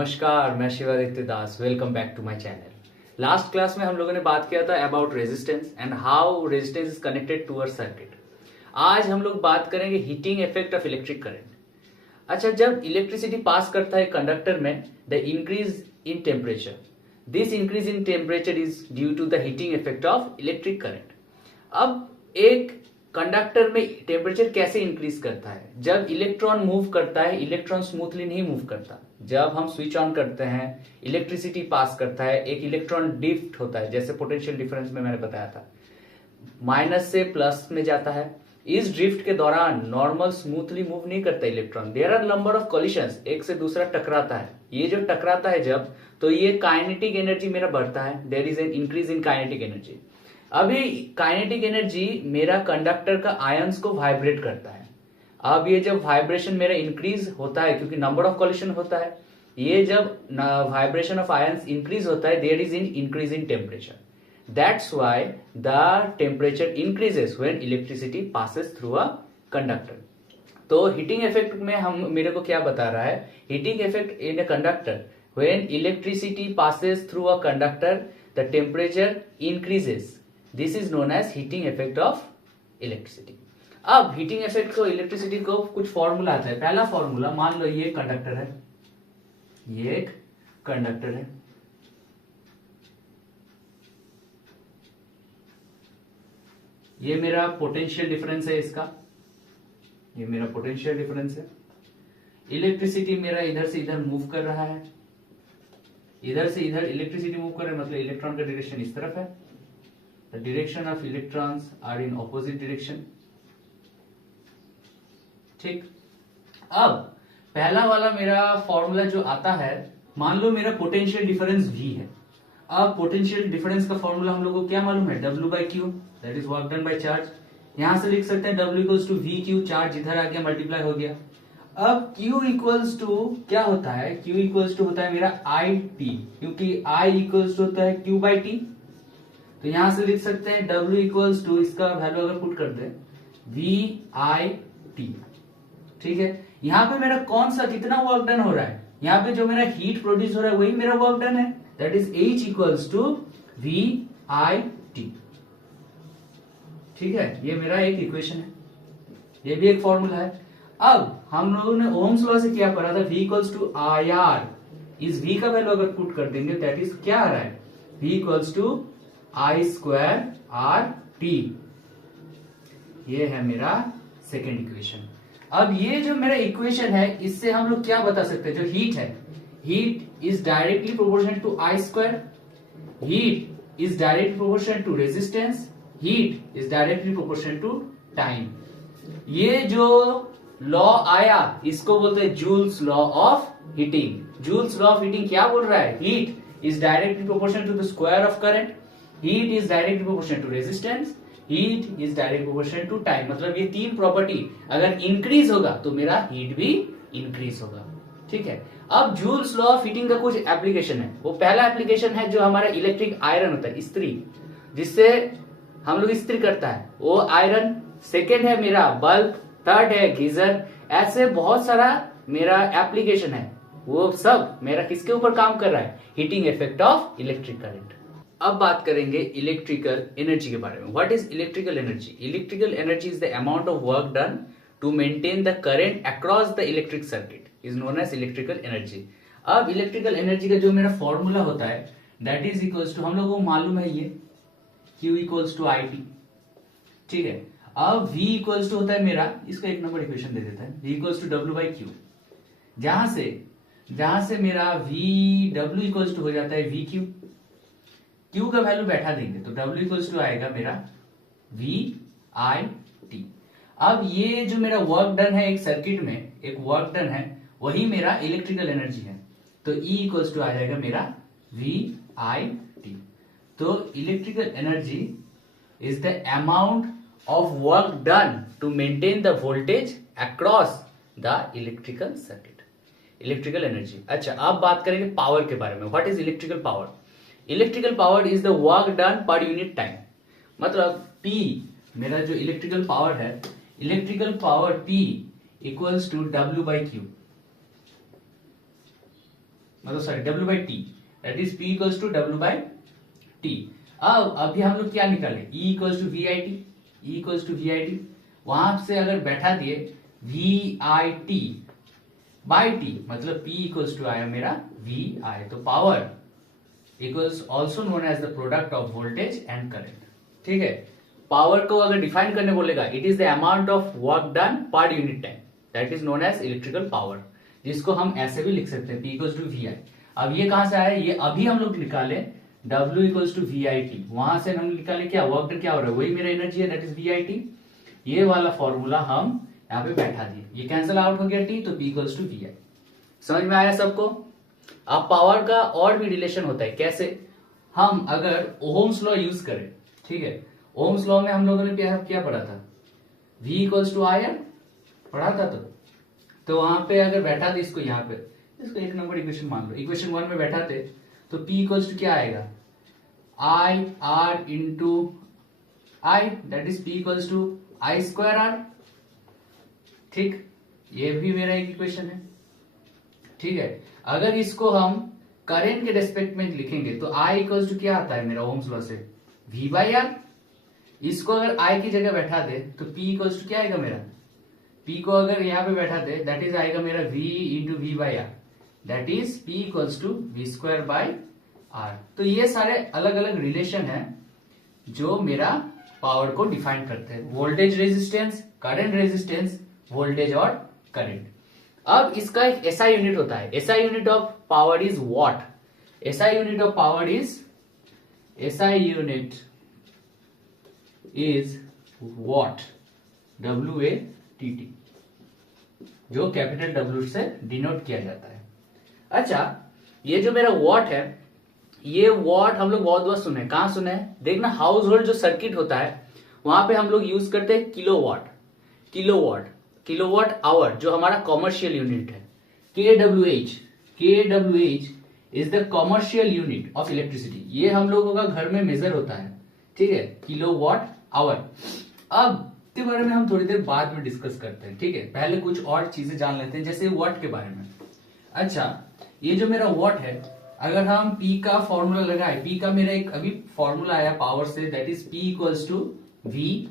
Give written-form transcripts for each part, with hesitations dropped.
नमस्कार, मैं Shivaditya Das. Welcome back to my channel. Last class में हम लोगों ने बात किया था about resistance and how resistance is connected to a circuit. आज हम लोग बात करेंगे heating effect of electric current. अच्छा, जब इलेक्ट्रिसिटी पास करता है कंडक्टर में, the increase in temperature, this increase in temperature is due to the heating effect of electric current. अब एक कंडक्टर में टेम्परेचर कैसे इंक्रीज करता है? जब इलेक्ट्रॉन मूव करता है, इलेक्ट्रॉन स्मूथली नहीं मूव करता। जब हम स्विच ऑन करते हैं, इलेक्ट्रिसिटी पास करता है, एक इलेक्ट्रॉन ड्रिफ्ट होता है, जैसे पोटेंशियल डिफरेंस में मैंने बताया था, माइनस से प्लस में जाता है। इस ड्रिफ्ट के दौरान नॉर्मल स्मूथली मूव नहीं करता electron. There are number of collisions, एक से दूसरा टकराता है। ये जो टकराता है जब, तो ये काइनेटिक एनर्जी मेरा बढ़ता है। There is an increase in kinetic energy. अभी काइनेटिक एनर्जी मेरा कंडक्टर का आयंस को वाइब्रेट करता है। अब ये जब वाइब्रेशन मेरा इंक्रीज होता है, क्योंकि नंबर ऑफ कॉलिशन होता है, ये जब वाइब्रेशन ऑफ आयंस इंक्रीज होता है, there is in increase in temperature. That's why the temperature increases when electricity passes through a conductor. तो हीटिंग इफेक्ट में हम मेरे को क्या बता रहा है? Heating effect in a conductor, when electricity passes through a conductor the temperature increases. This is known as heating effect of electricity. अब हीटिंग इफेक्ट को, इलेक्ट्रिसिटी को कुछ फॉर्मूला आता है। पहला फॉर्मूला, मान लो ये कंडक्टर है, ये एक कंडक्टर है, ये मेरा पोटेंशियल डिफरेंस है इसका, ये मेरा पोटेंशियल डिफरेंस है। इलेक्ट्रिसिटी मेरा इधर से इधर मूव कर रहा है, इधर से इधर इलेक्ट्रिसिटी मूव कर रहा है, मतलब इलेक्ट्रॉन का डायरेक्शन इस तरफ है। The direction of electrons are in opposite direction. ठीक। अब पहला वाला मेरा फॉर्मूला जो आता है, मान लो मेरा पोटेंशियल डिफरेंस V है। अब पोटेंशियल डिफरेंस का फॉर्मूला हम लोग को क्या मालूम है? W/Q, that is work done by charge. यहां से लिख सकते हैं W equals to VQ, charge इधर आ गया, मल्टीप्लाई हो गया। अब Q इक्वल्स टू क्या होता है? Q इक्वल्स टू होता है मेरा IT, क्योंकि I इक्वल्स टू होता है Q/T। तो यहां से लिख सकते हैं W इक्वल्स टू, इसका वैल्यू अगर पुट कर दे, VIT। ठीक है, यहां पे मेरा कौन सा कितना वर्क डन हो रहा है? यहां पे जो मेरा हीट प्रोड्यूस हो रहा है वही मेरा वर्क डन है, that is H equals to VIT। ठीक है, ये मेरा एक इक्वेशन है, ये भी एक फॉर्मूला है। अब हम लोगों ने ओम्स लॉ से क्या पढ़ा था? V equals to IR। इस V का वैल्यू अगर पुट कर देंगे, दैट इज क्या आ रहा है? V equals to I²RT। ये है मेरा सेकेंड इक्वेशन। अब ये जो मेरा इक्वेशन है, इससे हम लोग क्या बता सकते हैं? जो हीट है, heat is directly proportional to I², heat is directly proportional to resistance, heat is directly proportional to time. ये जो लॉ आया, इसको बोलते हैं Joule's law of heating. Joule's law of heating क्या बोल रहा है? Heat is directly proportional to the square of current, heat is directly proportional to resistance, heat is direct proportional to time. मतलब ये तीन प्रॉपर्टी अगर इंक्रीज होगा तो मेरा हीट भी इंक्रीज होगा। ठीक है। अब जूल्स लॉ ऑफ हीटिंग का कुछ एप्लीकेशन है। वो पहला एप्लीकेशन है जो हमारा इलेक्ट्रिक आयरन होता है, इस्त्री, जिससे हम लोग इस्त्री करता है, वो आयरन। सेकेंड है मेरा बल्ब, थर्ड है गीजर। ऐसे बहुत सारा मेरा एप्लीकेशन है, वो सब मेरा किसके ऊपर काम कर रहा है? Heating effect of electric current. अब बात करेंगे इलेक्ट्रिकल एनर्जी के बारे में। What is electrical energy? Electrical energy is the amount of work done to maintain the current across the electric circuit, is known as electrical energy. अब electrical energy का जो मेरा फॉर्मूला होता है, दैट इज इक्वल्स टू, हम लोगों को मालूम है ये Q इक्वल्स टू IT। ठीक है। अब V इक्वल्स टू होता है मेरा, इसका एक नंबर इक्वेशन दे देता है, V इक्वल्स टू W/Q। जहां से मेरा W इक्वल्स टू हो जाता है VQ। Q का वैल्यू बैठा देंगे तो W इक्वल्स टू आएगा मेरा VIT। अब ये जो मेरा वर्क डन है एक सर्किट में, एक वर्क डन है, वही मेरा इलेक्ट्रिकल एनर्जी है। तो E इक्वल्स टू आ जाएगा मेरा VIT। तो electrical energy is the amount of work done to maintain the voltage across the electrical circuit, electrical energy. अच्छा, अब बात करेंगे पावर के बारे में। What is electrical power? Electrical power is the work done per unit time. मतलब P, मेरा जो इलेक्ट्रिकल पावर है, electrical power P equals to W/Q। मतलब sorry W by T, that is P equals to W by T. अब अभी हम लोग क्या निकाले, E equals to V I T, E equals to V I T, वहां से अगर बैठा दिए V I T by T, मतलब P इक्वल्स टू आया मेरा वी आई। तो power equals also known as the product of voltage and current. ठीक है, पावर को अगर डिफाइन करने बोलेगा, it is the amount of work done per unit time, that is known as electrical power, जिसको हम ऐसे भी लिख सकते हैं P इक्वल्स टू वी आई। अब ये कहां से आया, ये अभी हम लोग निकाले W equals to V I T, वहां से हम निकाले क्या वर्क डन क्या हो रहा है, वही मेरा एनर्जी है, that is V I T. ये वाला फॉर्मूला हम यहाँ पे बैठा दिए, ये कैंसिल आउट हो गया T, तो P इक्वल्स टू वी आई। समझ में आया सबको। अब पावर का और भी रिलेशन होता है, कैसे, हम अगर ओहम्स लॉ यूज करें, ठीक है, ओहम्स लॉ में हम लोगों ने क्या पढ़ा था, V equals to I R पढ़ा था। तो वहां पे अगर बैठा दे इसको, यहाँ पे इसको एक नंबर इक्वेशन मान लो, इक्वेशन 1 में बैठाते तो P इक्वल्स टू क्या आएगा, I R into I, that is P equals to I square R. ठीक, ये भी मेरा एक इक्वेशन है। ठीक है, अगर इसको हम करंट के रेस्पेक्ट में लिखेंगे तो I इक्वल्स टू क्या आता है मेरा ओम्स लॉ से, V बाई आर। इसको अगर I की जगह बैठा दे तो P इक्वल्स टू क्या आएगा मेरा, P को अगर यहाँ पे बैठा दे दैट इज आएगा मेरा V into V by R, that is P equals to V square by R. तो ये सारे अलग अलग रिलेशन है जो मेरा पावर को डिफाइन करते हैं, voltage resistance, current resistance, voltage और करंट। अब इसका एक एसआई यूनिट होता है, SI unit of power is what, SI unit of power is, SI unit is what, WATT, जो कैपिटल W से डिनोट किया जाता है। अच्छा, ये जो मेरा वॉट है, ये वॉट हम लोग बहुत बार सुने, कहां सुने, देखना हाउस होल्ड जो सर्किट होता है वहां पे हम लोग यूज करते हैं किलोवाट, किलोवाट, किलोवाट आवर, जो हमारा कॉमर्शियल यूनिट है, KWH, KWH is the commercial unit of electricity. ये हम लोगों का घर में मेजर होता है, ठीक है, किलोवाट आवर। अब के बारे में हम थोड़ी देर बाद में डिस्कस करते हैं, ठीक है, पहले कुछ और चीजें जान लेते हैं, जैसे वॉट के बारे में। अच्छा, ये जो मेरा वॉट है, अगर हम P का फॉर्मूला लगाए, P का मेरा एक अभी फॉर्मूला आया पावर से, that is P equals to V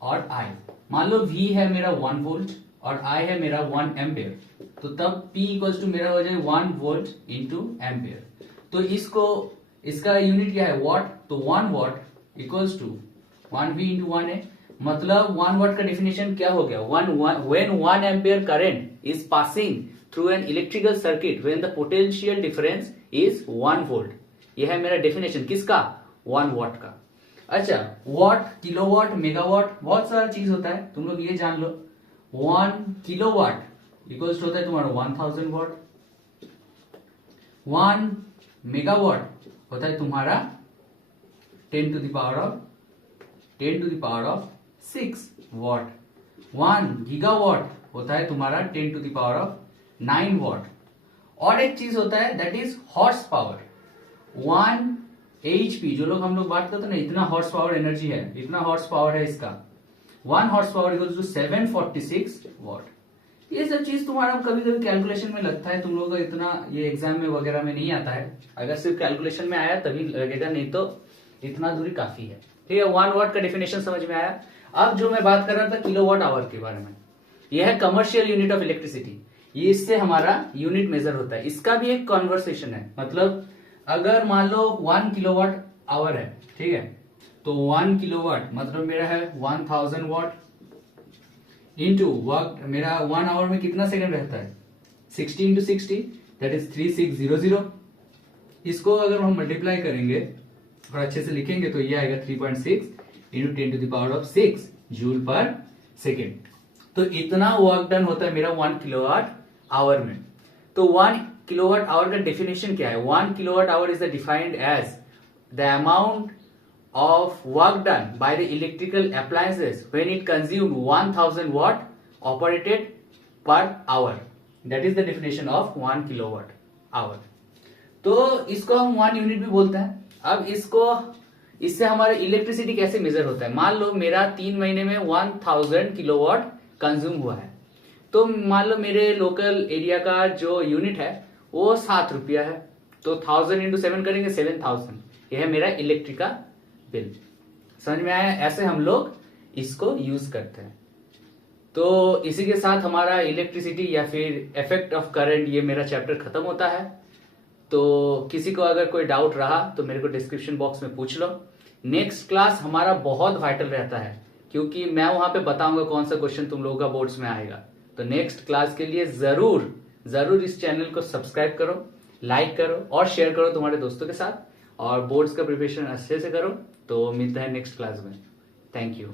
और I। मान लो V है मेरा 1 वोल्ट और I है मेरा 1 एम्पियर, तो तब P इक्वल्स टू मेरा हो जाए 1 वोल्ट इंटू एम्पियर। तो इसको, इसका यूनिट क्या है, वॉट, तो 1 what equals to 1V into 1 है, मतलब 1 वॉट का डेफिनेशन क्या हो गया, when 1 ampere current is passing through an electrical circuit when the potential difference is 1 volt. यह है मेरा डेफिनेशन किसका, 1 वॉट का। अच्छा, वॉट, किलोवाट, मेगावाट, बहुत सारा चीज होता है, तुम लोग ये जान लो, 1 किलोवाट इक्वल्स होता है तुम्हारा 1000 वॉट, 1 मेगावाट होता है तुम्हारा 10 to the power of 6 watt, 1 gigawatt होता है तुम्हारा 10 to the power of 9 watt. और एक चीज होता है that is horse power, 1 HP, जो लोग हम लोग बात करते हैं ना, इतना हॉर्स पावर एनर्जी है, इतना हॉर्स पावर है इसका, 1 horse power equals to 746 watt. ये सब चीज तुम्हारा कभी कभी कैलकुलेशन में लगता है, तुम लोगों का इतना ये एग्जाम में वगैरह में नहीं आता है, अगर सिर्फ कैलकुलेशन में आया तभी लगेगा, नहीं तो इतना दूरी काफी है। ठीक है, 1 वॉट का डेफिनेशन समझ में आया। अब जो मैं बात कर रहा था किलोवाट आवर के बारे में, यह है कमर्शियल यूनिट ऑफ इलेक्ट्रिसिटी, ये इससे हमारा यूनिट मेजर होता है। इसका भी एक कॉन्वर्सेशन है, मतलब अगर मान लो 1 किलोवाट आवर है, ठीक है, तो 1 किलोवाट मतलब मेरा है 1000 वॉट इंटू वर्क, मेरा 1 आवर में कितना सेकंड रहता है, 60 इंटू 60, दैट इज 3600। इसको अगर हम मल्टीप्लाई करेंगे और अच्छे से लिखेंगे तो ये आएगा 3.6 into 10 to the power of 6 joule per second. तो इतना वर्क डन होता है मेरा 1 किलोवाट आवर में। तो 1 किलोवाट आवर का डेफिनेशन क्या है, 1 kilowatt hour is defined as the amount of work done by the electrical appliances when it consumed 1000 watt operated per hour. That is the definition of 1 kilowatt hour. तो इसको हम 1 unit भी बोलते हैं। अब इसको, इससे हमारे इलेक्ट्रिसिटी कैसे मेजर होता है, मान लो मेरा 3 महीने में 1000 किलोवाट कंज्यूम हुआ है, तो मान लो मेरे लोकल एरिया का जो यूनिट है वो 7 रुपया है। तो 1000 इंटू 7 करेंगे 7000, यह है मेरा इलेक्ट्रिक का बिल। समझ में आया? ऐसे हम लोग इसको यूज करते हैं। तो इसी के साथ हमारा इलेक्ट्रिसिटी या फिर इफेक्ट ऑफ करंट ये मेरा चैप्टर खत्म होता है। तो किसी को अगर कोई डाउट रहा तो मेरे को डिस्क्रिप्शन बॉक्स में पूछ लो। नेक्स्ट क्लास हमारा बहुत वाइटल रहता है, क्योंकि मैं वहां पे बताऊंगा कौन सा क्वेश्चन तुम लोगों का बोर्ड्स में आएगा। तो नेक्स्ट क्लास के लिए जरूर जरूर इस चैनल को सब्सक्राइब करो, लाइक करो और शेयर करो तुम्हारे दोस्तों के साथ, और बोर्ड्स का प्रिपरेशन अच्छे से करो। तो मिलता है नेक्स्ट क्लास में। Thank you.